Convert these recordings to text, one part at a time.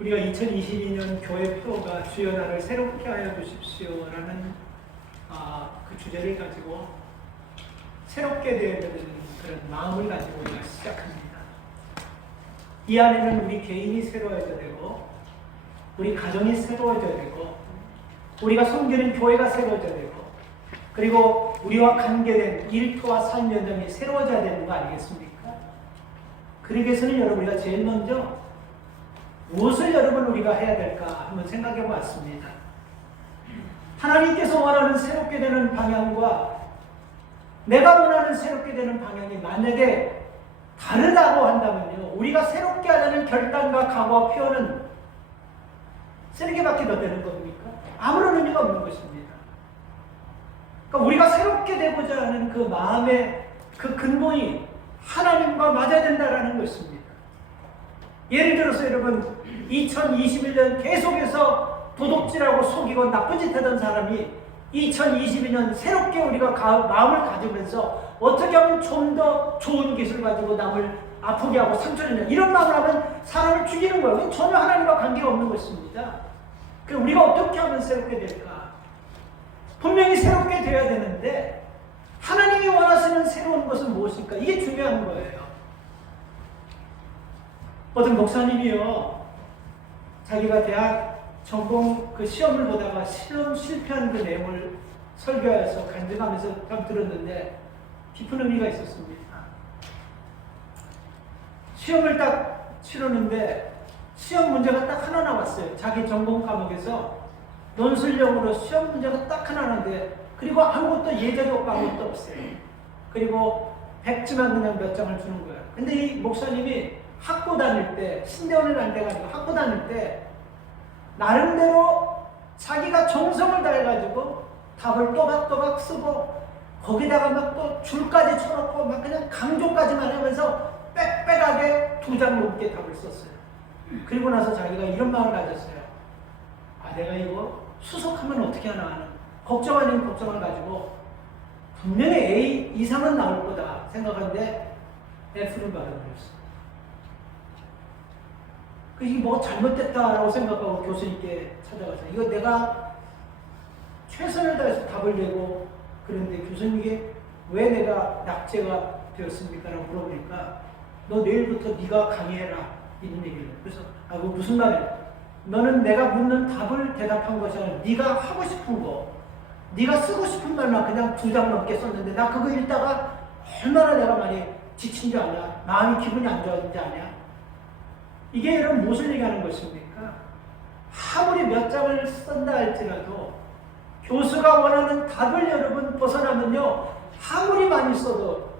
우리가 2022년 교회 표가 주여 나를 새롭게 하여 주십시오라는 그 주제를 가지고 새롭게 되는 그런 마음을 가지고 우리가 시작합니다. 이 안에는 우리 개인이 새로워져야 되고, 우리 가정이 새로워져야 되고, 우리가 섬기는 교회가 새로워져야 되고, 그리고 우리와 관계된 일터와 삶 연장이 새로워져야 되는 거 아니겠습니까? 그러기 위해서는 여러분, 우리가 제일 먼저 무엇을 여러분 우리가 해야 될까 한번 생각해 보았습니다. 하나님께서 원하는 새롭게 되는 방향과 내가 원하는 새롭게 되는 방향이 만약에 다르다고 한다면요, 우리가 새롭게 하려는 결단과 각오와 표현은 쓰레기밖에 더 되는 겁니까? 아무런 의미가 없는 것입니다. 그러니까 우리가 새롭게 되고자 하는 그 마음의 그 근본이 하나님과 맞아야 된다는 것입니다. 예를 들어서 여러분, 2021년 계속해서 도둑질하고 속이고 나쁜 짓 하던 사람이 2022년 새롭게 우리가 마음을 가지면서 어떻게 하면 좀 더 좋은 기술 가지고 남을 아프게 하고 상처를 내냐, 이런 마음을 하면 사람을 죽이는 거예요. 그건 전혀 하나님과 관계가 없는 것입니다. 그럼 우리가 어떻게 하면 새롭게 될까? 분명히 새롭게 되어야 되는데 하나님이 원하시는 새로운 것은 무엇일까? 이게 중요한 거예요. 어떤 목사님이요, 자기가 대학 전공 그 시험을 보다가 시험 실패한 그 내용을 설교해서 간증하면서 딱 들었는데 깊은 의미가 있었습니다. 시험을 딱 치르는데 시험 문제가 딱 하나 나왔어요. 자기 전공 과목에서 논술형으로 시험 문제가 딱 하나 나왔는데, 그리고 아무것도 예제도 아무것도 없어요. 그리고 100지만 그냥 몇 장을 주는 거예요. 근데 이 목사님이 학교 다닐 때, 신대원을 안 돼가지고 학교 다닐 때 나름대로 자기가 정성을 다해가지고 답을 또박또박 쓰고 거기다가 막 또 줄까지 쳐놓고 막 그냥 강조까지만 하면서 빽빽하게 2장 넘게 답을 썼어요. 그리고 나서 자기가 이런 마음을 가졌어요. 내가 이거 수석하면 어떻게 하나 하는 걱정 아닌 걱정을 가지고 분명히 A 이상은 나올 거다 생각하는데 F를 받아버렸어요. 이게 뭐 잘못됐다라고 생각하고 교수님께 찾아가서 이거 내가 최선을 다해서 답을 내고 그런데 교수님께 왜 내가 낙제가 되었습니까? 라고 물어보니까 너 내일부터 네가 강의해라 이런 얘기를. 그래서 그거 무슨 말이야? 너는 내가 묻는 답을 대답한 것이 아니라 네가 하고 싶은 거, 네가 쓰고 싶은 말만 그냥 2장 넘게 썼는데 나 그거 읽다가 얼마나 내가 많이 지친 줄 아냐? 마음이 기분이 안 좋아진지 아냐? 이게 여러분 무엇을 얘기하는 것입니까? 아무리 몇 장을 쓴다 할지라도 교수가 원하는 답을 여러분 벗어나면요, 아무리 많이 써도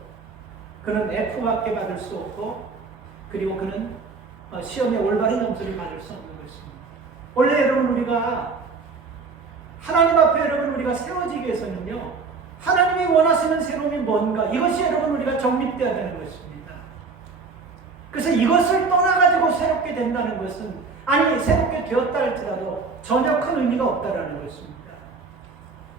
그는 F밖에 받을 수 없고, 그리고 그는 시험에 올바른 점수를 받을 수 없는 것입니다. 원래 여러분 우리가 하나님 앞에 여러분 우리가 세워지기 위해서는요, 하나님이 원하시는 새로움이 뭔가, 이것이 여러분 우리가 정립되어야 되는 것입니다. 그래서 이것을 떠나가지고 새롭게 된다는 것은, 아니 새롭게 되었다 할지라도 전혀 큰 의미가 없다라는 것입니다.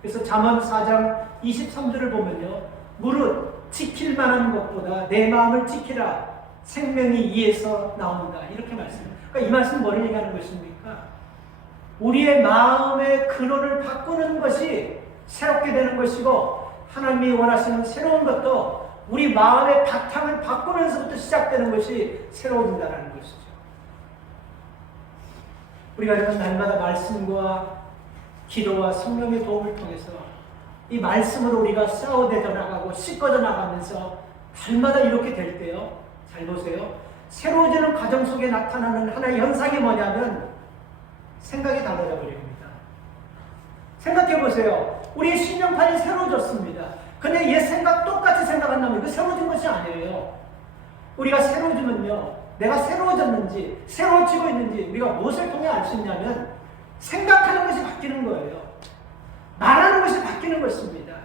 그래서 잠언 4장 23절을 보면요, 무릇 지킬 만한 것보다 내 마음을 지키라, 생명이 이에서 나온다, 이렇게 말씀합니다. 그러니까 이 말씀은 뭐를 얘기하는 것입니까? 우리의 마음의 근원을 바꾸는 것이 새롭게 되는 것이고, 하나님이 원하시는 새로운 것도 우리 마음의 바탕을 바꾸면서부터 시작되는 것이 새로워진다는 것이죠. 우리가 이런 날마다 말씀과 기도와 성령의 도움을 통해서 이 말씀으로 우리가 싸워대져 나가고 씻겨져 나가면서 날마다 이렇게 될 때요, 잘 보세요. 새로워지는 과정 속에 나타나는 하나의 현상이 뭐냐면 생각이 달라져 버립니다. 생각해 보세요. 우리의 신령판이 새로워졌습니다. 근데 옛 생각 똑같이 생각한다면 이거 새로워진 것이 아니에요. 우리가 새로워지면요, 내가 새로워졌는지 새로워지고 있는지 우리가 무엇을 통해 알 수 있냐면 생각하는 것이 바뀌는 거예요. 말하는 것이 바뀌는 것입니다.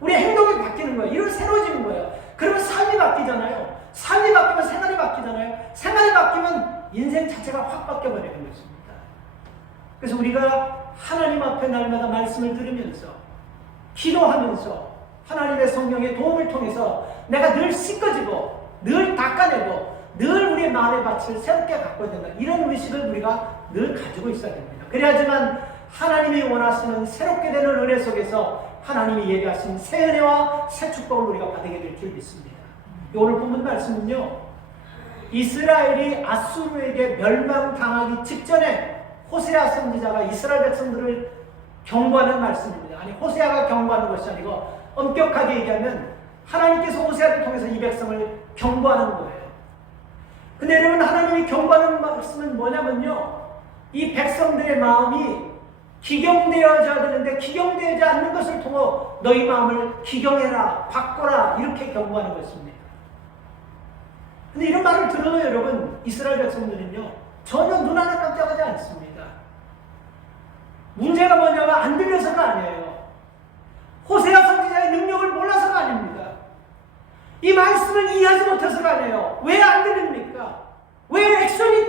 우리 행동이 바뀌는 거예요. 이런 새로워지는 거예요. 그러면 삶이 바뀌잖아요. 삶이 바뀌면 생활이 바뀌잖아요. 생활이 바뀌면 인생 자체가 확 바뀌어버리는 것입니다. 그래서 우리가 하나님 앞에 날마다 말씀을 들으면서 기도하면서 하나님의 성령의 도움을 통해서 내가 늘 씻겨지고 늘 닦아내고 늘 우리의 마음의 밭을 새롭게 가꿔야 된다. 이런 의식을 우리가 늘 가지고 있어야 됩니다. 그래야지만 하나님이 원하시는 새롭게 되는 은혜 속에서 하나님이 예비하신 새 은혜와 새 축복을 우리가 받게 될 줄 믿습니다. 오늘 본문 말씀은요, 이스라엘이 아수르에게 멸망당하기 직전에 호세아 선지자가 이스라엘 백성들을 경고하는 말씀입니다. 아니, 호세아가 경고하는 것이 아니고 엄격하게 얘기하면 하나님께서 호세아를 통해서 이 백성을 경고하는 거예요. 근데 여러분, 하나님이 경고하는 말씀은 뭐냐면요, 이 백성들의 마음이 기경되어져야 되는데 기경되지 않는 것을 통해 너희 마음을 기경해라, 바꿔라, 이렇게 경고하는 것입니다. 근데 이런 말을 들어도 여러분, 이스라엘 백성들은요 전혀 눈 하나 깜짝하지 않습니다. 문제가 뭐냐면 안 들려서가 아니에요. 호세아 선지자의 능력을 몰라서가 아닙니다. 이 말씀을 이해하지 못해서가 아니에요. 왜 안 들립니까? 왜 액션이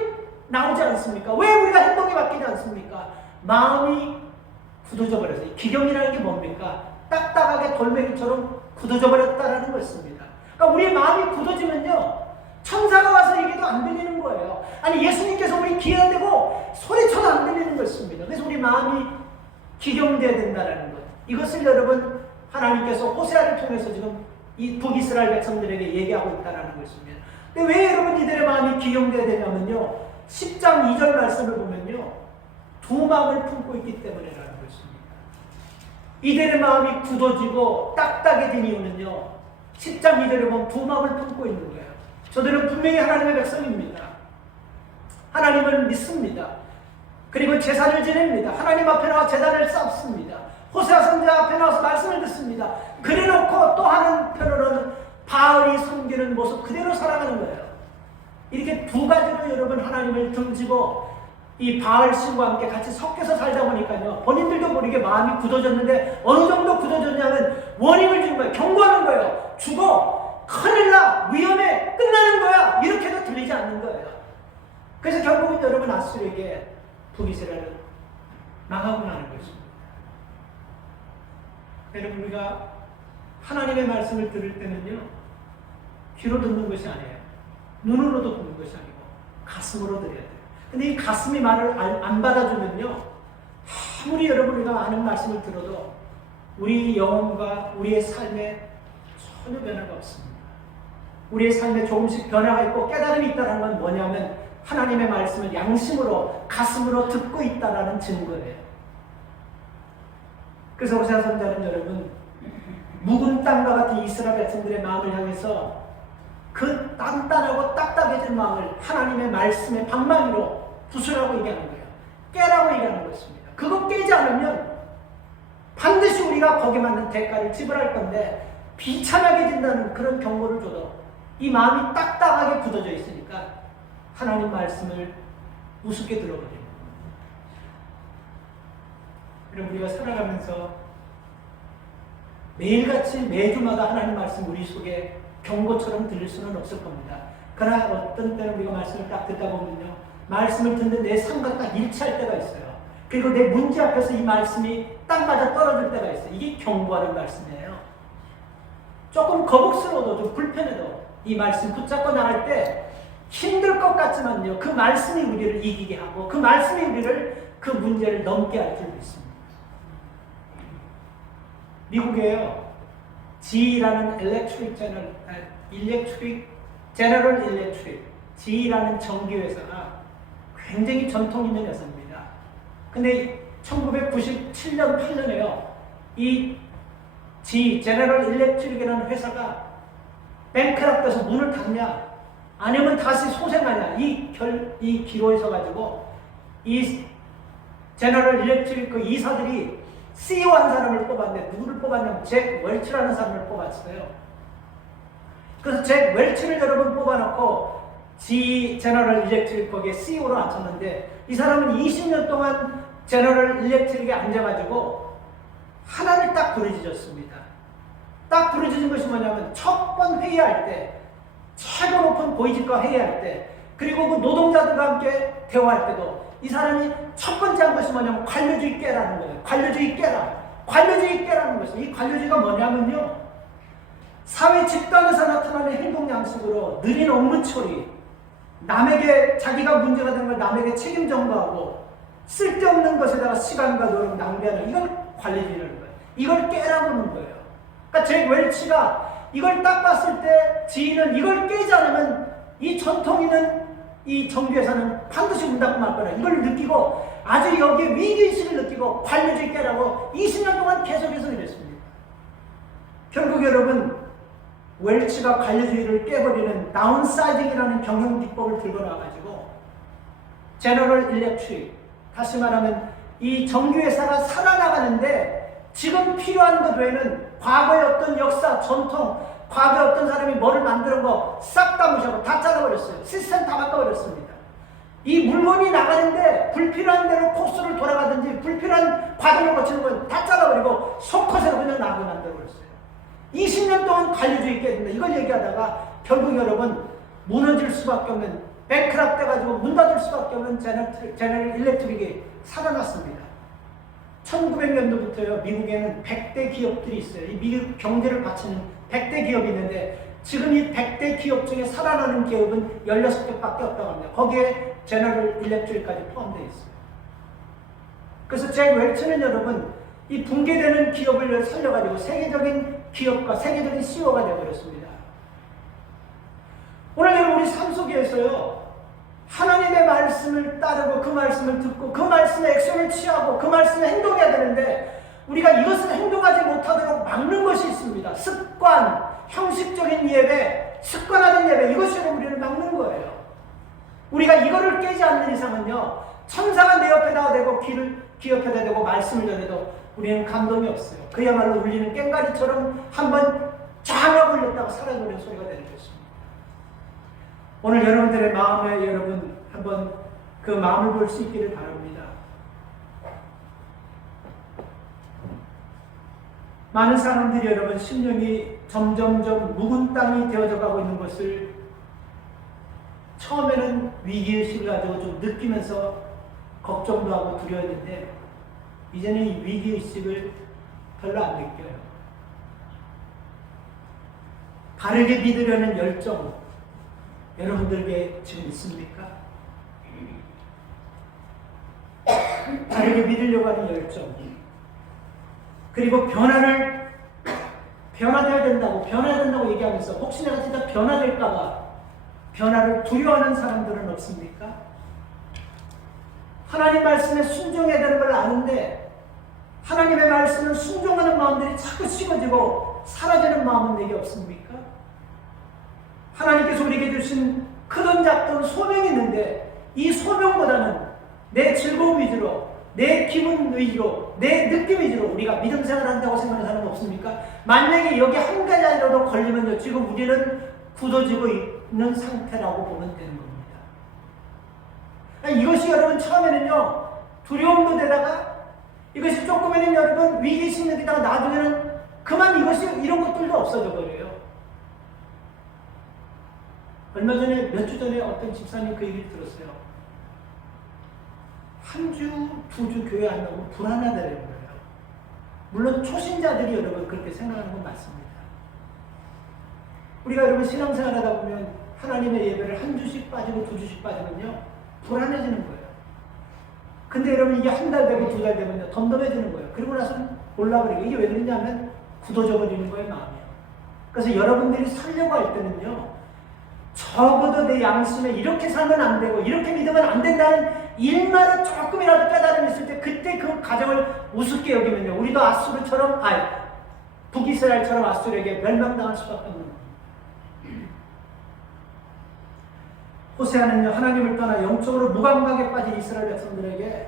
나오지 않습니까? 왜 우리가 행동이 바뀌지 않습니까? 마음이 굳어져 버렸어요. 기경이라는 게 뭡니까? 딱딱하게 돌멩이처럼 굳어져 버렸다는 것입니다. 그러니까 우리의 마음이 굳어지면요, 천사가 와서 얘기도 안 들리는 거예요. 아니, 예수님께서 우리 귀에 대고 소리쳐도 안 들리는 것입니다. 그래서 우리 마음이 기경되어야 된다는 것. 이것을 여러분, 하나님께서 호세아를 통해서 지금 이 북이스라엘 백성들에게 얘기하고 있다는 것입니다. 근데 왜 여러분 이들의 마음이 기경되어야 되냐면요, 10장 2절 말씀을 보면요, 두 마음을 품고 있기 때문이라는 것입니다. 이들의 마음이 굳어지고 딱딱해진 이유는요, 10장 2절에 보면 두 마음을 품고 있는 거예요. 저들은 분명히 하나님의 백성입니다. 하나님을 믿습니다. 그리고 제사를 지냅니다. 하나님 앞에 나와 제단을 쌓습니다. 호세아 선지자 앞에 나와서 말씀을 듣습니다. 그래놓고 또 한편으로는 바알이 섬기는 모습 그대로 살아가는 거예요. 이렇게 두 가지로 여러분 하나님을 등지고 이 바알 신과 함께 같이 섞여서 살다 보니까요, 본인들도 모르게 마음이 굳어졌는데 어느 정도 굳어졌냐면 원인을 준 거예요. 경고하는 거예요. 죽어, 큰일 나, 위험해, 끝나는 거야, 이렇게도 들리지 않는 거예요. 그래서 결국은 여러분 아수르에게 북이스라엘은 망하고 나는 것입니다. 여러분, 우리가 하나님의 말씀을 들을 때는요, 귀로 듣는 것이 아니에요. 눈으로도 듣는 것이 아니고 가슴으로 들어야 돼요. 근데 이 가슴이 말을 안 받아주면요, 아무리 여러분 우리가 아는 말씀을 들어도 우리 영혼과 우리의 삶에 전혀 변화가 없습니다. 우리의 삶에 조금씩 변화가 있고 깨달음이 있다는 건 뭐냐면 하나님의 말씀을 양심으로, 가슴으로 듣고 있다는 증거예요. 그래서 호세아 선지자는 여러분, 묵은 땅과 같은 이스라엘 백성들의 마음을 향해서 그 단단하고 딱딱해진 마음을 하나님의 말씀의 방망이로 부수라고 얘기하는 거예요. 깨라고 얘기하는 것입니다. 그거 깨지 않으면 반드시 우리가 거기에 맞는 대가를 지불할 건데, 비참하게 진다는 그런 경고를 줘도 이 마음이 딱딱하게 굳어져 있으니까 하나님 말씀을 우습게 들어버립니다. 그럼 우리가 살아가면서 매일같이 매주마다 하나님 말씀 우리 속에 경고처럼 들릴 수는 없을 겁니다. 그러나 어떤 때는 우리가 말씀을 딱 듣다 보면요, 말씀을 듣는 내 삶과 딱 일치할 때가 있어요. 그리고 내 문제 앞에서 이 말씀이 딱 맞아 떨어질 때가 있어요. 이게 경고하는 말씀이에요. 조금 거북스러워도 좀 불편해도 이 말씀 붙잡고 나갈 때 힘들 것 같지만요, 그 말씀이 우리를 이기게 하고 그 말씀이 우리를 그 문제를 넘게 할 줄 믿습니다. 미국에요, GE라는 제너럴 일렉트릭, GE라는 전기회사가 굉장히 전통 있는 회사입니다. 근데 1997년, 8년에요, 이 GE, 제너럴 일렉트릭이라는 회사가 뱅크랍돼서 문을 닫냐, 아니면 다시 소생하냐, 이 기로에 서가지고 이 제너럴 일렉트릭 그 이사들이 CEO 한 사람을 뽑았는데 누구를 뽑았냐면 잭 웰치라는 사람을 뽑았어요. 그래서 잭 웰치를 여러분 뽑아놓고 GE 제너럴 일렉트릭 거기에 CEO로 앉혔는데, 이 사람은 20년 동안 제너럴 일렉트릭에 앉아가지고 하나를 딱 부르짖었습니다. 딱 부르짖은 것이 뭐냐면 첫 번 회의할 때, 최고 높은 고위직과 회의할 때, 그리고 그 노동자들과 함께 대화할 때도 이 사람이 첫 번째 한 것이 뭐냐면 관료주의 깨라는 거예요. 관료주의 깨라. 관료주의 깨라는 것이에요. 이 관료주의가 뭐냐면요, 사회 집단에서 나타나는 행동 양식으로 느린 업무 처리, 남에게 자기가 문제가 되는 걸 남에게 책임 전가하고 쓸데없는 것에다가 시간과 노력 낭비하는 이걸 관리주의라는 거예요. 이걸 깨라고 하는 거예요. 그러니까 잭 웰치가 이걸 딱 봤을 때 지인은 이걸 깨지 않으면 이 전통 있는 이 정부에서는 반드시 문 닫고 말 거라. 이걸 느끼고 아주 여기에 위기의식을 느끼고 관료주의 깨라고 20년 동안 계속해서 이랬습니다. 결국 여러분 웰치가 관료주의를 깨버리는 다운사이징이라는 경영 기법을 들고 나와가지고 제너럴 일렉트릭, 다시 말하면 이 정규회사가 살아나가는데 지금 필요한 것 외에는 과거의 어떤 역사, 전통, 과거에 어떤 사람이 뭐를 만드는 거 싹 다 무시하고 다 잘라버렸어요. 시스템 다 바꿔버렸습니다. 이 물건이 나가는데 불필요한 대로 코스를 돌아가든지 불필요한 과정을 거치는 건 다 잘라버리고 속컷으로 그냥 나가게 만들어버렸어요. 20년 동안 관료주의 깨진다. 이걸 얘기하다가 결국 여러분 무너질 수밖에 없는 백크랍 돼가지고 문 닫을 수밖에 없는 제너럴 일렉트릭이 살아났습니다. 1900년도부터요 미국에는 100대 기업들이 있어요. 이 미국 경제를 받치는 100대 기업이 있는데 지금 이 100대 기업 중에 살아나는 기업은 16개밖에 없다고 합니다. 거기에 제너럴 일렉트릭까지 포함되어 있어요. 그래서 잭 웰치는 여러분 이 붕괴되는 기업을 살려가지고 세계적인 기업과 세계적인 CEO가 되어버렸습니다. 오늘 여러분 우리 삶 속에서요 하나님의 말씀을 따르고 그 말씀을 듣고 그 말씀에 액션을 취하고 그 말씀에 행동해야 되는데 우리가 이것을 행동하지 못하도록 막는 것이 있습니다. 습관, 형식적인 예배, 습관화된 예배, 이것으로 우리를 막는 거예요. 우리가 이거를 깨지 않는 이상은요 천사가 내 옆에다 대고 귀 옆에다 대고 말씀을 전해도 우리는 감동이 없어요. 그야말로 울리는 꽹과리처럼 한번 쫙 울렸다가 사라져버리는 소리가 되는 것입니다. 오늘 여러분들의 마음에 여러분 한번 그 마음을 볼 수 있기를 바랍니다. 많은 사람들이 여러분 심령이 점점점 묵은 땅이 되어져 가고 있는 것을 처음에는 위기의식을 가지고 좀 느끼면서 걱정도 하고 두려웠는데 이제는 이 위기의식을 별로 안 느껴요. 바르게 믿으려는 열정 여러분들에게 지금 있습니까? 바르게 믿으려고 하는 열정 그리고 변화되어야 된다고 얘기하면서 혹시 내가 진짜 변화될까봐 변화를 두려워하는 사람들은 없습니까? 하나님 말씀에 순종해야 되는 걸 아는데 하나님의 말씀을 순종하는 마음들이 자꾸 식어지고 사라지는 마음은 내게 없습니까? 하나님께서 우리에게 주신 크든 작든 소명이 있는데 이 소명보다는 내 즐거움 위주로 내 기분 위주로 내 느낌 위주로 우리가 믿음 생활을 한다고 생각하는 사람 없습니까? 만약에 여기 한 가지라도 걸리면요 지금 우리는 굳어지고 있는 상태라고 보면 되는 겁니다. 이것이 여러분 처음에는요 두려움도 되다가 이것이 조금에는 여러분 위기의식 느끼다가 나중에는 그만 이것이 이런 것들도 없어져 버려요. 얼마 전에 몇 주 전에 어떤 집사님 그 얘기를 들었어요. 한 주, 2주 교회 안 나오면 불안하다는 거예요. 물론 초신자들이 여러분 그렇게 생각하는 건 맞습니다. 우리가 여러분 신앙생활 하다 보면 하나님의 예배를 한 주씩 빠지고 2주씩 빠지면요 불안해지는 거예요. 근데 여러분 이게 한 달 되고 2달 되면요 덤덤해지는 거예요. 그리고 나서는 올라버리고 이게 왜 그러냐면 굳어져 버리는 거예요 마음이요. 그래서 여러분들이 살려고 할 때는요 적어도 내 양심에 이렇게 살면 안 되고 이렇게 믿으면 안 된다는 일말의 조금이라도 깨달음이 있을 때 그때 그 가정을 우습게 여기면요 우리도 아수르처럼 북이스라엘처럼 아수르에게 멸망당할 수밖에 없는 겁니다. 호세아는요 하나님을 떠나 영적으로 무감각에 빠진 이스라엘 백성들에게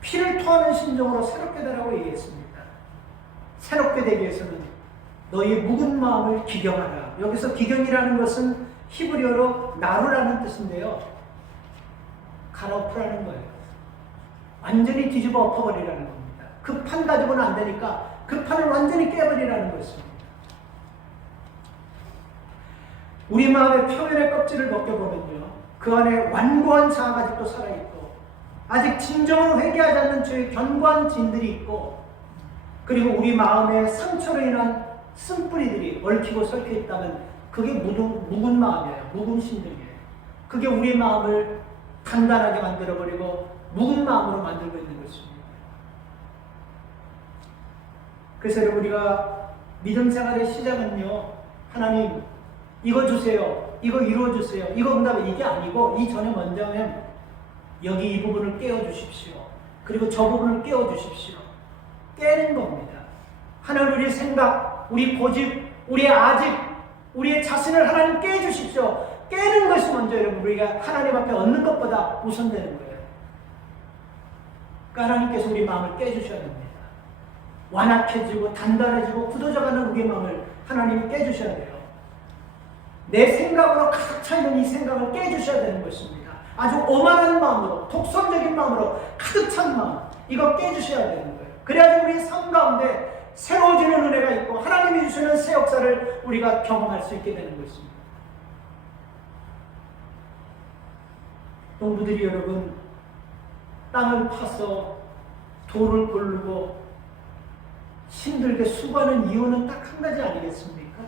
피를 토하는 심정으로 새롭게 되라고 얘기했습니다. 새롭게 되기 위해서는 너희의 묵은 마음을 기경하라. 여기서 기경이라는 것은 히브리어로 나루라는 뜻인데요. 갈아엎으라는 거예요. 완전히 뒤집어 엎어버리라는 겁니다. 그 판 가지고는 안 되니까 그 판을 완전히 깨버리라는 것입니다. 우리 마음의 표면의 껍질을 벗겨보면요. 그 안에 완고한 자아가 아직도 살아있고 아직 진정으로 회개하지 않는 죄의 견고한 진들이 있고 그리고 우리 마음의 상처로 인한 쓴뿌리들이 얽히고 설켜 있다면 그게 묵은 마음이에요. 묵은 심령이에요. 그게 우리의 마음을 단단하게 만들어버리고 묵은 마음으로 만들고 있는 것입니다. 그래서 여러분, 우리가 믿음 생활의 시작은요, 하나님 이거 주세요, 이거 이루어주세요, 이거 응답해, 이게 아니고 이 전에 먼저는 여기 이 부분을 깨워주십시오. 그리고 저 부분을 깨워주십시오. 깨는 겁니다. 하나님, 우리의 생각, 우리 고집, 우리의 아집, 우리의 자신을 하나님 깨주십시오. 깨는 것이 먼저 여러분, 우리가 하나님 앞에 얻는 것보다 우선되는 거예요. 그러니까 하나님께서 우리 마음을 깨주셔야 됩니다. 완악해지고 단단해지고 굳어져가는 우리의 마음을 하나님이 깨주셔야 돼요. 내 생각으로 가득 차있는 이 생각을 깨주셔야 되는 것입니다. 아주 오만한 마음으로, 독선적인 마음으로 가득 찬 마음, 이거 깨주셔야 되는 거예요. 그래야지 우리 삶 가운데 새로워지는 은혜가 있고 하나님이 주시는 새 역사를 우리가 경험할 수 있게 되는 것입니다. 농부들이 여러분, 땅을 파서 돌을 고르고 힘들게 수고하는 이유는 딱 한 가지 아니겠습니까?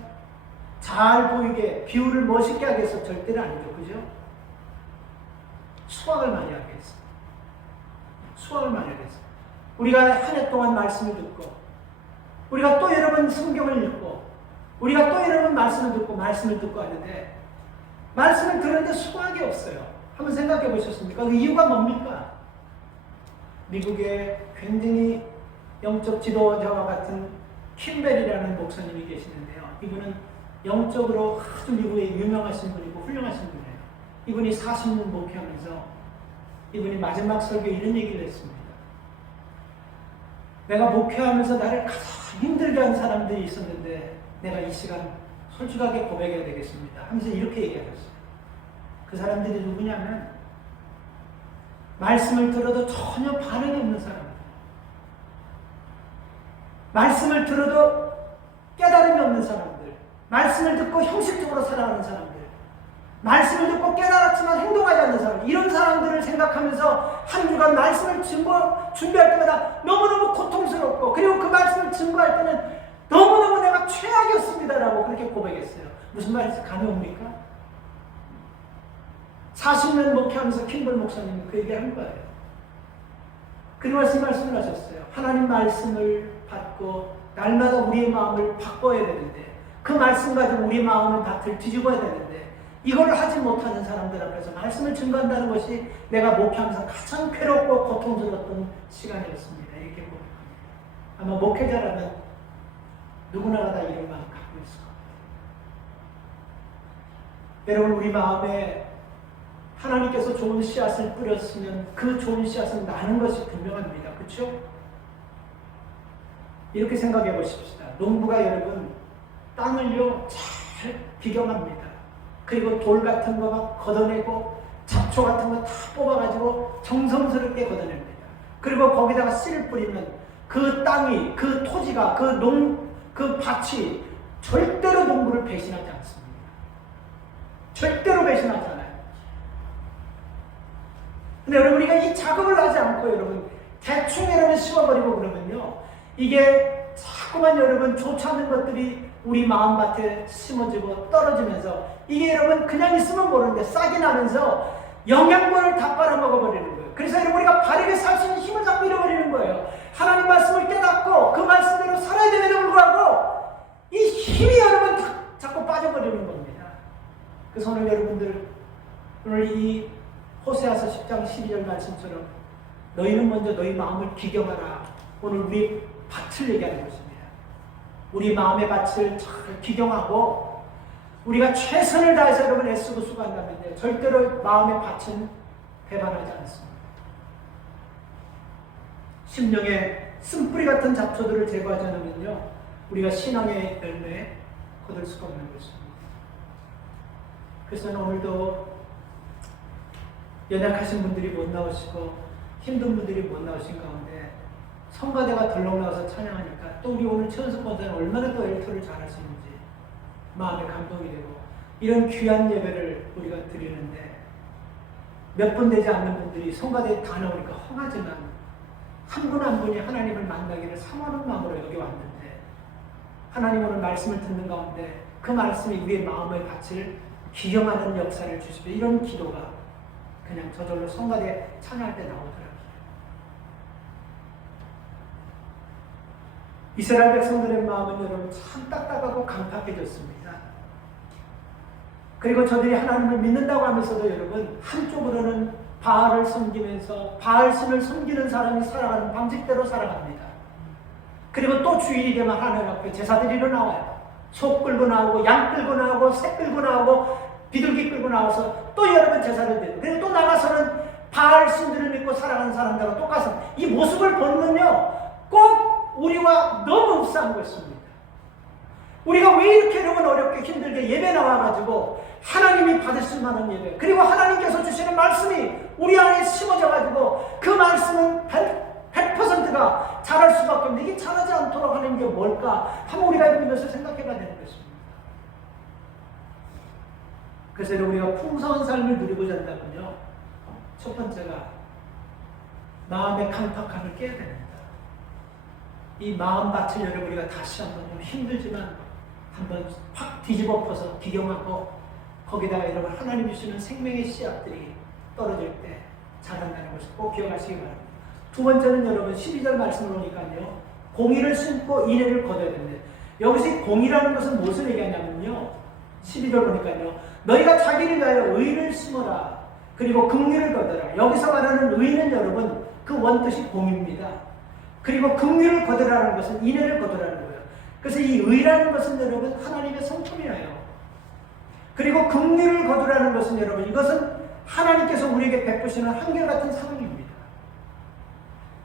잘 보이게, 비율을 멋있게 하기 위해서 절대로 아니죠. 그죠? 수확을 많이 하기 위해서. 수확을 많이 하기 위해서. 우리가 한 해 동안 말씀을 듣고, 우리가 또 여러분 성경을 읽고, 우리가 또 여러분 말씀을 듣고 하는데, 말씀을 들었는데 수확이 없어요. 한번 생각해 보셨습니까? 그 이유가 뭡니까? 미국에 굉장히 영적 지도자와 같은 킴벨이라는 목사님이 계시는데요. 이분은 영적으로 아주 미국에 유명하신 분이고 훌륭하신 분이에요. 이분이 40년 목회하면서 이분이 마지막 설교에 이런 얘기를 했습니다. 내가 목회하면서 나를 가장 힘들게 한 사람들이 있었는데 내가 이 시간 솔직하게 고백해야 되겠습니다 하면서 이렇게 얘기하셨어요. 그 사람들이 누구냐면 말씀을 들어도 전혀 반응이 없는 사람들, 말씀을 들어도 깨달음이 없는 사람들, 말씀을 듣고 형식적으로 살아가는 사람들, 말씀을 듣고 깨달았지만 행동하지 않는 사람, 이런 사람들을 생각하면서 한 주간 말씀을 준비할 때마다 너무너무 고통스럽고, 그리고 그 말씀을 증거할 때는 너무너무 내가 최악이었습니다라고 그렇게 고백했어요. 무슨 말인지 감이 옵니까? 40년 목회하면서 킴벌 목사님이 그 얘기를 한 거예요. 그러면서 이 말씀을 하셨어요. 하나님 말씀을 받고 날마다 우리의 마음을 바꿔야 되는데, 그 말씀 가지고 우리의 마음을 밭을 뒤집어야 되는데, 이걸 하지 못하는 사람들 앞에서 말씀을 증거한다는 것이 내가 목회하면서 가장 괴롭고 고통스러웠던 시간이었습니다. 이렇게 고백합니다. 아마 목회자라면 누구나 다 이런 마음 갖고 있을 겁니다. 여러분, 우리 마음에 하나님께서 좋은 씨앗을 뿌렸으면 그 좋은 씨앗은 나는 것이 분명합니다. 그렇죠? 이렇게 생각해 보십시다. 농부가 여러분 땅을요 잘 비경합니다. 그리고 돌 같은 거 막 걷어내고 잡초 같은 거 다 뽑아가지고 정성스럽게 걷어냅니다. 그리고 거기다가 씨를 뿌리면 그 땅이, 그 토지가, 그 밭이 절대로 농부를 배신하지 않습니다. 절대로 배신하지 않아요. 근데 여러분, 우리가 이 작업을 하지 않고 여러분 대충 여러분 씌워버리고 그러면요, 이게 자꾸만 여러분 좋지 않은 것들이 우리 마음밭에 심어지고 떨어지면서 이게 여러분 그냥 있으면 모르는데 싹이 나면서 영양분을 다 빨아먹어버리는 거예요. 그래서 여러분, 우리가 바르게 살 수 있는 힘을 자꾸 잃어버리는 거예요. 하나님 말씀을 깨닫고 그 말씀대로 살아야 됨에도 불구하고 이 힘이 여러분 자꾸 빠져버리는 겁니다. 그래서 오늘 여러분들, 오늘 이 호세아서 10장 12절 말씀처럼 너희는 먼저 너희 마음을 기경하라. 오늘 우리 밭을 얘기하는 것입니다. 우리 마음의 밭을 잘 기경하고 우리가 최선을 다해서 여러분 애쓰고 수고한다면 절대로 마음의 밭은 배반하지 않습니다. 심령에 쓴뿌리 같은 잡초들을 제거하지 않으면요, 우리가 신앙의 열매 거둘 수가 없는 것입니다. 그래서 오늘도 연약하신 분들이 못 나오시고 힘든 분들이 못 나오신 가운데 성가대가 덜렁 나와서 찬양하니까 또 우리 오늘 최은석 권사는 얼마나 또 엘토를 잘할 수 있는지 마음에 감동이 되고, 이런 귀한 예배를 우리가 드리는데 몇 분 되지 않는 분들이 성가대에 다 나오니까 헝하지만 한 분 한 분이 하나님을 만나기를 사모하는 마음으로 여기 왔는데, 하나님 오늘 말씀을 듣는 가운데 그 말씀이 우리의 마음의 밭을 기경하는 역사를 주시고 이런 기도가 그냥 저절로 성가대 찬양할 때 나오더라고요. 이스라엘 백성들의 마음은 여러분 참 딱딱하고 강팍해졌습니다. 그리고 저들이 하나님을 믿는다고 하면서도 여러분 한쪽으로는 바알을 섬기면서 바알신을 섬기는 사람이 살아가는 방식대로 살아갑니다. 그리고 또 주일이 되면 하나님 앞에 제사드리러 나와요. 소 끌고 나오고 양 끌고 나오고 새 끌고 나오고 비둘기 끌고 나와서 또 여러분 제사를 드리고 그리고 또 나가서는 바알 신들을 믿고 살아가는 사람들과 똑같은 이 모습을 보면요 꼭 우리와 너무 흡사한 것입니다. 우리가 왜 이렇게 여러분 어렵게 힘들게 예배 나와가지고 하나님이 받으실 만한 예배 그리고 하나님께서 주시는 말씀이 우리 안에 심어져 가지고 그 말씀은 100%가 자랄 수밖에 없는데 이게 자라지 않도록 하는 게 뭘까 한번 우리가 이것을 생각해 봐야 되는 것입니다. 그래서 우리가 풍성한 삶을 누리고자 한다면요 첫 번째가 마음의 강팍함을 깨야 됩니다. 이 마음밭을 여러분 우리가 다시 한번 좀 힘들지만 한번 확 뒤집어 엎어서 기경하고 거기다가 여러분 하나님 주시는 생명의 씨앗들이 떨어질 때 자란다는 것을 꼭 기억하시기 바랍니다. 두 번째는 여러분 12절 말씀을 보니까요 공의를 심고 인애를 거둬야 됩니다. 여기서 공의라는 것은 무엇을 얘기하냐면요 12절 보니까요 너희가 자기를 위하여 의를 심어라 그리고 긍휼을 거둬라. 여기서 말하는 의는 여러분 그 원뜻이 공의입니다. 그리고 긍휼을 거두라는 것은 인애를 거두라는 거예요. 그래서 이 의라는 것은 여러분 하나님의 성품이에요. 그리고 긍휼을 거두라는 것은 여러분 이것은 하나님께서 우리에게 베푸시는 한결같은 사랑입니다.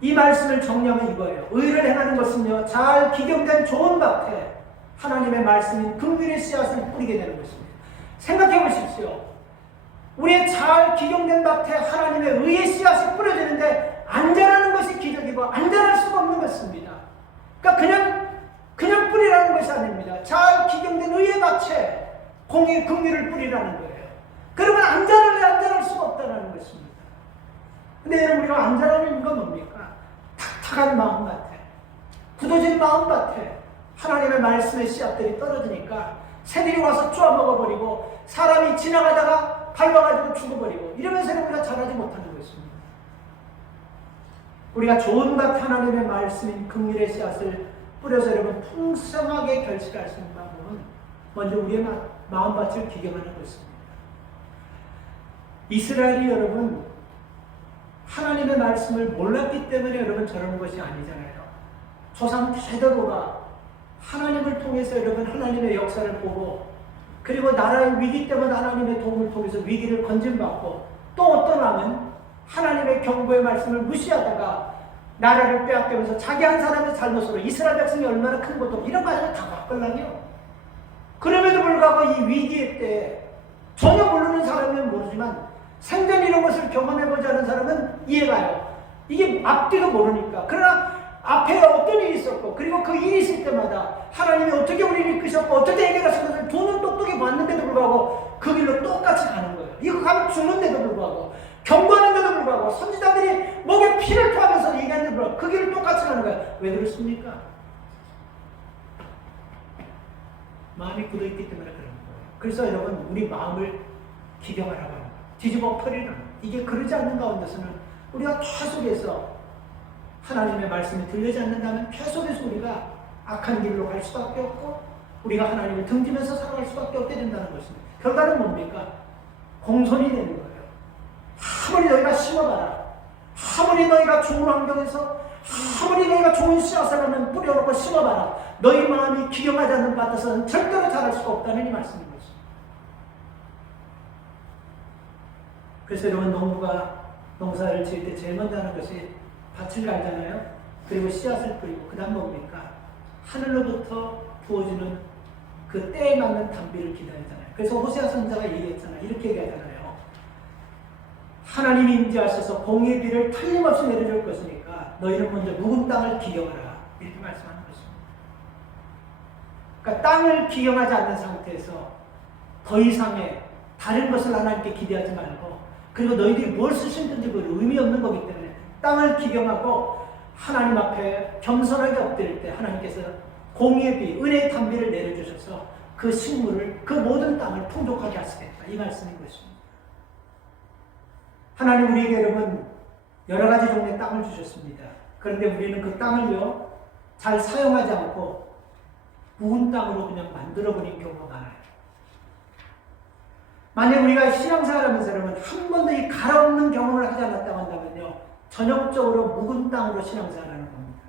이 말씀을 정리하면 이거예요. 의를 행하는 것은요 잘 기경된 좋은 밭에 하나님의 말씀인 긍휼의 씨앗을 뿌리게 되는 것입니다. 생각해 보십시오. 우리의 잘 기경된 밭에 하나님의 의의 씨앗이 뿌려지는데 안 자라는 것이 기적이고 안 자랄 수가 없는 것입니다. 그러니까 그냥 뿌리라는 것이 아닙니다. 잘 기경된 의의 밭에 공의 긍휼을 뿌리라는 거예요. 그러면 안 자랄 수가 없다는 것입니다. 근데 여러분 우리가 안 자라는 이유가 뭡니까? 탁탁한 마음밭에 굳어진 마음밭에 하나님의 말씀의 씨앗들이 떨어지니까 새들이 와서 쪼아 먹어버리고 사람이 지나가다가 밟아가지고 죽어버리고 이러면서 우리가 자라지 못하는 것입니다. 우리가 좋은 밭 하나님의 말씀인 긍휼의 씨앗을 뿌려서 여러분 풍성하게 결실할 수 있는 방법은 먼저 우리의 마음밭을 기경하는 것입니다. 이스라엘이 여러분 하나님의 말씀을 몰랐기 때문에 여러분 저러는 것이 아니잖아요. 조상 대대로가 하나님을 통해서 여러분 하나님의 역사를 보고 그리고 나라의 위기 때문에 하나님의 도움을 통해서 위기를 건짐받고 또 어떤 왕은 하나님의 경고의 말씀을 무시하다가 나라를 빼앗기면서 자기 한 사람의 잘못으로 이스라엘 백성이 얼마나 큰 것도 이런 거 하나 다 바꾸려고요. 그럼에도 불구하고 이 위기의 때에 전혀 모르는 사람은 모르지만 생전 이런 것을 경험해보지 않은 사람은 이해가요. 이게 앞뒤도 모르니까. 그러나 앞에 어떤 일이 있었고 그리고 그 일이 있을 때마다 하나님이 어떻게 우리를 이끄셨고 어떻게 해결하신 것을 두 눈 똑똑히 봤는데도 불구하고 그 길로 똑같이 가는 거예요. 이거 가면 죽는데도 불구하고 경고하는데도 불구하고 선지자들이 목에 피를 토하면서 얘기하는데도 불구하고 그 길을 똑같이 가는 거예요. 왜 그렇습니까? 마음이 굳어있기 때문에 그런 거예요. 그래서 여러분 우리 마음을 기경하라고 하는 거예요. 뒤집어 펴리라는 거예요. 이게 그러지 않는 가운데서는 우리가 계속해서 하나님의 말씀이 들리지 않는다면 계속해서 우리가 악한 길로 갈 수밖에 없고 우리가 하나님을 등지면서 살아갈 수밖에 없게 된다는 것입니다. 결과는 뭡니까? 공손이 되는 거예요. 아무리 너희가 심어봐라. 아무리 너희가 좋은 환경에서 아무리 너희가 좋은 씨앗을 하면 뿌려놓고 심어봐라. 너희 마음이 기경하지 않는 밭에서는 절대로 자랄 수가 없다는 이 말씀인 것입니다. 그래서 여러분 농사를 지을 때 제일 먼저 하는 것이 밭을 갈잖아요. 그리고 씨앗을 뿌리고 그 다음 뭡니까? 하늘로부터 부어지는 그 때에 맞는 단비를 기다리잖아요. 그래서 호세아 선지자가 얘기했잖아요. 이렇게 얘기하잖아요. 하나님이 임재하셔서 공의 비를 틀림없이 내려줄 것이니까 너희는 먼저 묵은 땅을 기경하라. 이렇게 말씀하는 것입니다. 그러니까 땅을 기경하지 않는 상태에서 더 이상의 다른 것을 하나님께 기대하지 말고 그리고 너희들이 뭘 쓰시든지 그 의미 없는 거기 때문에 땅을 기경하고 하나님 앞에 겸손하게 엎드릴 때 하나님께서 공의의 비, 은혜의 단비를 내려주셔서 그 식물을, 그 모든 땅을 풍족하게 하시겠다. 이 말씀인 것입니다. 하나님 우리에게 여러분 여러 가지 종류의 땅을 주셨습니다. 그런데 우리는 그 땅을요 잘 사용하지 않고 묵은 땅으로 그냥 만들어버린 경우가 많아요. 만약 우리가 신앙생활하면서 여러분 한 번도 이 갈아엎는 경험을 하지 않았다고 한다면요 전형적으로 묵은 땅으로 신앙생활하는 겁니다.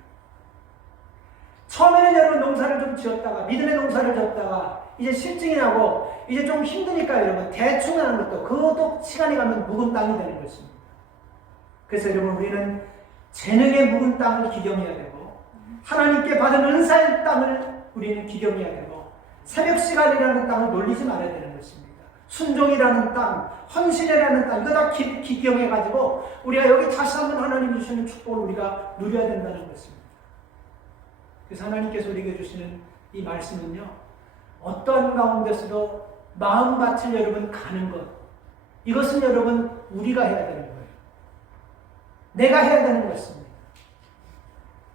처음에는 여러분 농사를 좀 지었다가 믿음의 농사를 지었다가 이제 실증이 나고 이제 좀 힘드니까 여러분 대충 하는 것도 그것도 시간이 가면 묵은 땅이 되는 것입니다. 그래서 여러분 우리는 재능의 묵은 땅을 기경해야 되고 하나님께 받은 은사의 땅을 우리는 기경해야 되고 새벽 시간이라는 땅을 놀리지 말아야 되는 것입니다. 순종이라는 땅, 헌신이라는 땅 이거 다 기경해가지고 우리가 여기 다시 한번 하나님이 주시는 축복을 우리가 누려야 된다는 것입니다. 그래서 하나님께서 우리에게 주시는 이 말씀은요 어떠한 가운데서도 마음밭을 여러분 가는 것 이것은 여러분 우리가 해야 되는 거예요. 내가 해야 되는 것입니다.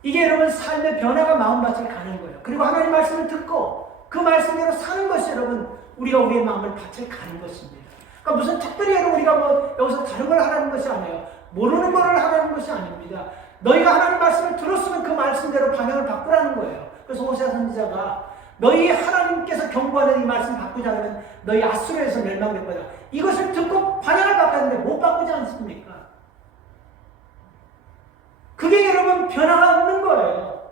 이게 여러분 삶의 변화가 마음밭을 가는 거예요. 그리고 하나님 말씀을 듣고 그 말씀대로 사는 것이 여러분 우리가 우리의 마음을 밭을 가는 것입니다. 그러니까 무슨 특별히 여러분 우리가 뭐 여기서 다른 걸 하라는 것이 아니에요. 모르는 걸 하라는 것이 아닙니다. 너희가 하나님 말씀을 들었으면 그 말씀대로 방향을 바꾸라는 거예요. 그래서 호세아 선지자가 너희 하나님께서 경고하는 이 말씀 바꾸지 않으면 너희 아수르에서 멸망될 거다. 이것을 듣고 방향을 바꿨는데 못 바꾸지 않습니까? 그게 여러분 변화가 없는 거예요.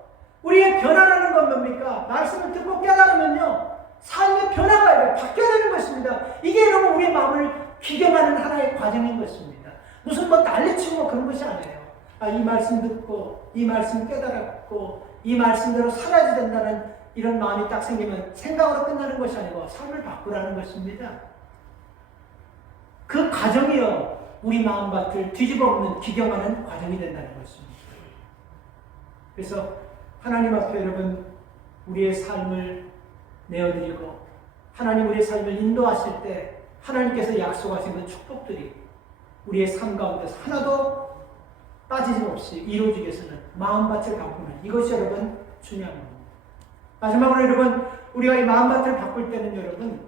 우리의 변화라는 건 뭡니까? 말씀을 듣고 깨달으면요 삶의 변화가 바뀌어야 되는 것입니다. 이게 여러분 우리의 마음을 기경하는 하나의 과정인 것입니다. 무슨 뭐 난리치고 그런 것이 아니에요. 이 말씀 듣고 이 말씀 깨달았고 이 말씀대로 살아야 된다는 이런 마음이 딱 생기면 생각으로 끝나는 것이 아니고 삶을 바꾸라는 것입니다. 그 과정이요 우리 마음밭을 뒤집어 엎는 기경하는 과정이 된다는 것입니다. 그래서 하나님 앞에 여러분 우리의 삶을 내어드리고 하나님 우리의 삶을 인도하실 때 하나님께서 약속하신 그 축복들이 우리의 삶 가운데서 하나도 빠지지 없이 이루어지기 위해서는 마음밭을 바꾸는 이것이 여러분 중요한 겁니다. 마지막으로 여러분 우리가 이 마음밭을 바꿀 때는 여러분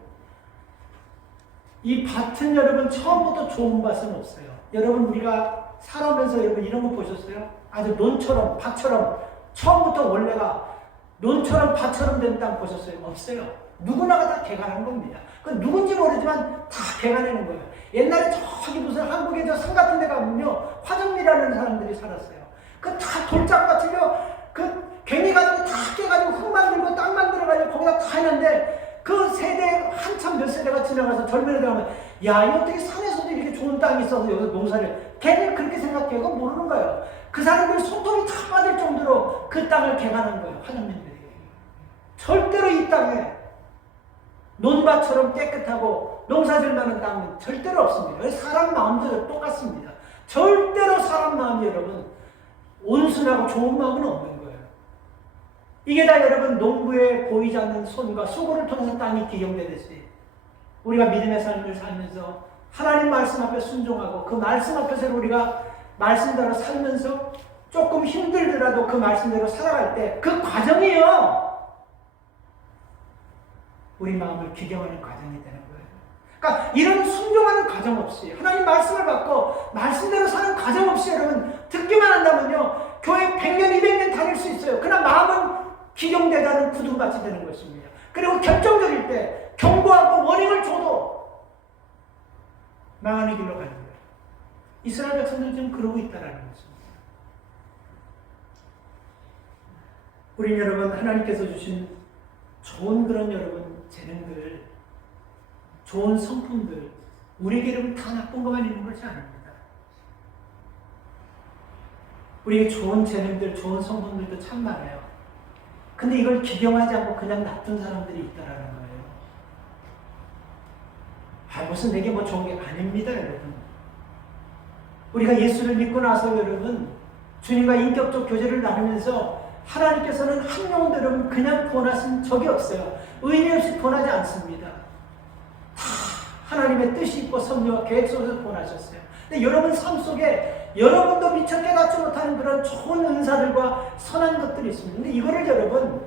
이 밭은 여러분 처음부터 좋은 밭은 없어요. 여러분 우리가 살아오면서 여러분 이런 거 보셨어요? 아주 논처럼 밭처럼 처음부터 원래가 논처럼 밭처럼 된 땅 보셨어요? 없어요. 누구나가 다 개간한 겁니다. 그 누군지 모르지만 다 개간하는 거예요. 옛날에 저기 무슨 한국에 저 산 같은 데 가면요 화정리라는 사람들이 살았어요. 그 다 돌짝밭을요 그 괭이 가지고 다 깨가지고 흙 만들고 땅 만들어가지고 거기다 다 했는데 그 세대 한참 몇 세대가 지나가서 젊은 애들 하면 야 이 어떻게 산에서도 이렇게 좋은 땅이 있어서 여기서 농사를 걔는 그렇게 생각해요. 그건 모르는 거예요. 그 사람들 손톱이 다 빠질 정도로 그 땅을 개간한 거예요. 화정리들이. 절대로 이 땅에 논밭처럼 깨끗하고 농사질 만한 땅은 절대로 없습니다. 사람 마음도 똑같습니다. 절대로 사람 마음이 여러분 온순하고 좋은 마음은 없는 거예요. 이게 다 여러분 농부의 보이지 않는 손과 수고를 통해서 땅이 기경되듯이 우리가 믿음의 삶을 살면서 하나님 말씀 앞에 순종하고 그 말씀 앞에서 우리가 말씀대로 살면서 조금 힘들더라도 그 말씀대로 살아갈 때 그 과정이요 우리 마음을 기경하는 과정이 되는 거예요. 그러니까 이런 순종하는 과정 없이 하나님 말씀을 받고 말씀대로 사는 과정 없이 여러분 듣기만 한다면요 교회 100년 200년 다닐 수 있어요. 그러나 마음은 기경되다는 구두같이 되는 것입니다. 그리고 결정적일 때 경고하고 워닝을 줘도 망하는 길로 가는 거예요. 이스라엘 백성들은 지금 그러고 있다는 것입니다. 우리 여러분 하나님께서 주신 좋은 그런 여러분 재능들, 좋은 성품들 우리에게 여러분 다 나쁜 것만 있는 것이 아닙니다. 우리에게 좋은 재능들, 좋은 성품들도 참 많아요. 근데 이걸 기경하지 않고 그냥 놔둔 사람들이 있다라는 거예요. 무슨 내게 뭐 좋은 게 아닙니다, 여러분. 우리가 예수를 믿고 나서 여러분 주님과 인격적 교제를 나누면서 하나님께서는 한 영혼도 여러분 그냥 구원하신 적이 없어요. 의미 없이 구원하지 않습니다. 다 하나님의 뜻이 있고 섭리와 계획 속에서 구원하셨어요. 근데 여러분 삶 속에 여러분도 미처 깨닫지 못하는 그런 좋은 은사들과 선한 것들이 있습니다. 근데 이거를 여러분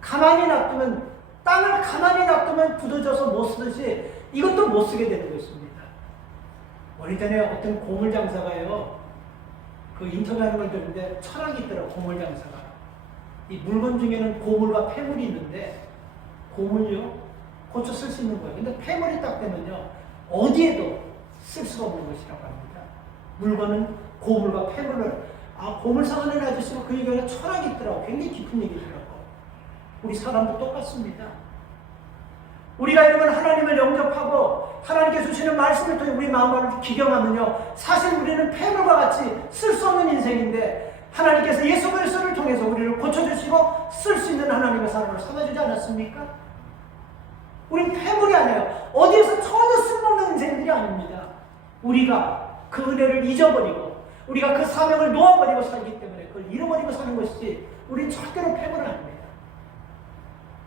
가만히 놔두면 땅을 가만히 놔두면 굳어져서 못 쓰듯이 이것도 못 쓰게 되는 것입니다. 오래전에 어떤 고물 장사가요, 그 인터뷰하는 걸 들었는데 철학이 있더라고. 고물 장사가 이 물건 중에는 고물과 폐물이 있는데 고물요 고쳐 쓸 수 있는 거예요. 근데 폐물이 딱 되면요 어디에도 쓸 수가 없는 것이라고 합니다. 물건은 고물과 폐물을 고물 상하는 아저씨가 그 얘기가 철학이 있더라고. 굉장히 깊은 얘기더라고. 우리 사람도 똑같습니다. 우리가 이러면 하나님을 영접하고 하나님께 주시는 말씀을 통해 우리 마음을 기경하면요 사실 우리는 폐물과 같이 쓸 수 없는 인생인데 하나님께서 예수 그리스도를 통해서 우리를 고쳐주시고 쓸 수 있는 하나님의 사람을 삼아주지 않았습니까? 우린 폐물이 아니에요. 어디에서 전혀 쓸모없는 인생들이 아닙니다. 우리가 그 은혜를 잊어버리고 우리가 그 사명을 놓아버리고 살기 때문에 그걸 잃어버리고 사는 것이지 우린 절대로 폐물은 아닙니다.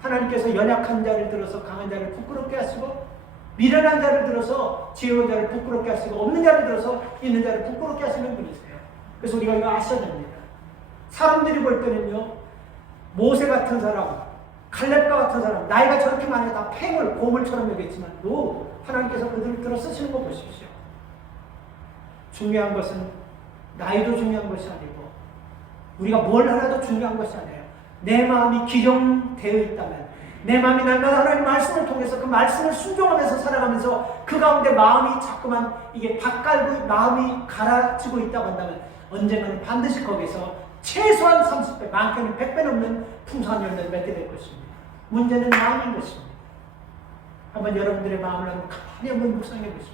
하나님께서 연약한 자를 들어서 강한 자를 부끄럽게 하시고 미련한 자를 들어서 지혜로운 자를 부끄럽게 하시고 없는 자를 들어서 있는 자를 부끄럽게 하시는 분이세요. 그래서 우리가 이거 아셔야 됩니다. 사람들이 볼 때는요 모세 같은 사람, 갈렙과 같은 사람, 나이가 저렇게 많이 다 팽을 고물처럼 여겼지만 하나님께서 그들을 들어 쓰시는 거 보십시오. 중요한 것은 나이도 중요한 것이 아니고 우리가 뭘 하나도 중요한 것이 아니에요. 내 마음이 기경되어 있다면 내 마음이 날마다 하나님 말씀을 통해서 그 말씀을 순종하면서 살아가면서 그 가운데 마음이 자꾸만 이게 밭갈고 마음이 갈아지고 있다고 한다면 언젠가는 반드시 거기서 최소한 30배, 많게는 100배 넘는 풍성한 열매를 맺게 될 것입니다. 문제는 마음인 것입니다. 한번 여러분들의 마음을 가만히 한번 묵상해 보십시오.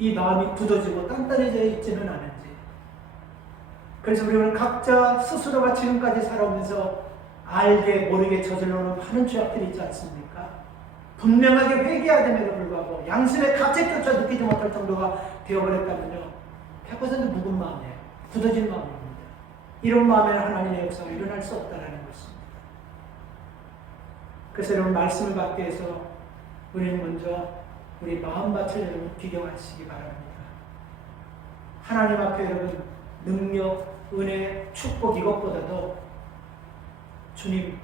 이 마음이 굳어지고 단단해져 있지는 않은지. 그래서 우리는 각자 스스로가 지금까지 살아오면서 알게 모르게 저질러놓은 많은 죄악들이 있지 않습니까? 분명하게 회개해야 됨에도 불구하고 양심의 가책조차 느끼지 못할 정도가 되어버렸다면요 100% 묵은 마음이에요. 굳어진 마음입니다. 이런 마음에는 하나님의 역사가 일어날 수 없다는 것입니다. 그래서 여러분 말씀을 받기 위해서 우리는 먼저 우리 마음밭을 여러분 비경하시기 바랍니다. 하나님 앞에 여러분 능력, 은혜, 축복 이것보다도 주님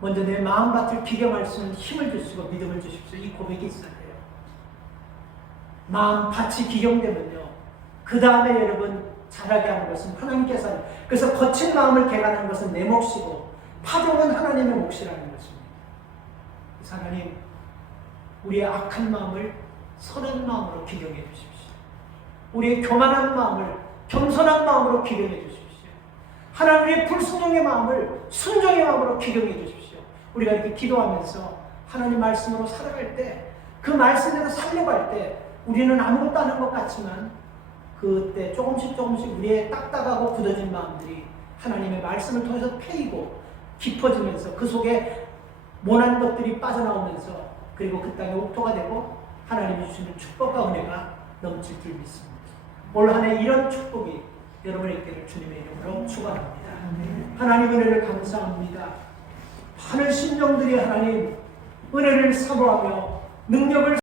먼저 내 마음밭을 비경할 수 있는 힘을 주시고 믿음을 주십시오. 이 고백이 있어야 돼요. 마음밭이 비경되면요 그 다음에 여러분 자라게 하는 것은 하나님께서 하는, 그래서 거친 마음을 개간하는 것은 내 몫이고 파종은 하나님의 몫이라는 것입니다. 그래서 하나님 우리의 악한 마음을 선한 마음으로 기경해 주십시오. 우리의 교만한 마음을 겸손한 마음으로 기경해 주십시오. 하나님의 불순종의 마음을 순종의 마음으로 기경해 주십시오. 우리가 이렇게 기도하면서 하나님 말씀으로 살아갈 때 그 말씀대로 살려갈 때 우리는 아무것도 안 한 것 같지만 그때 조금씩 우리의 딱딱하고 굳어진 마음들이 하나님의 말씀을 통해서 패이고 깊어지면서 그 속에 모난 것들이 빠져나오면서 그리고 그 땅에 옥토가 되고 하나님이 주시는 축복과 은혜가 넘칠 줄 믿습니다. 올 한 해 이런 축복이 여러분의 있기를 주님의 이름으로 축원합니다. 하나님 은혜를 감사합니다. 하늘 신령들이 하나님 은혜를 사모하며 능력을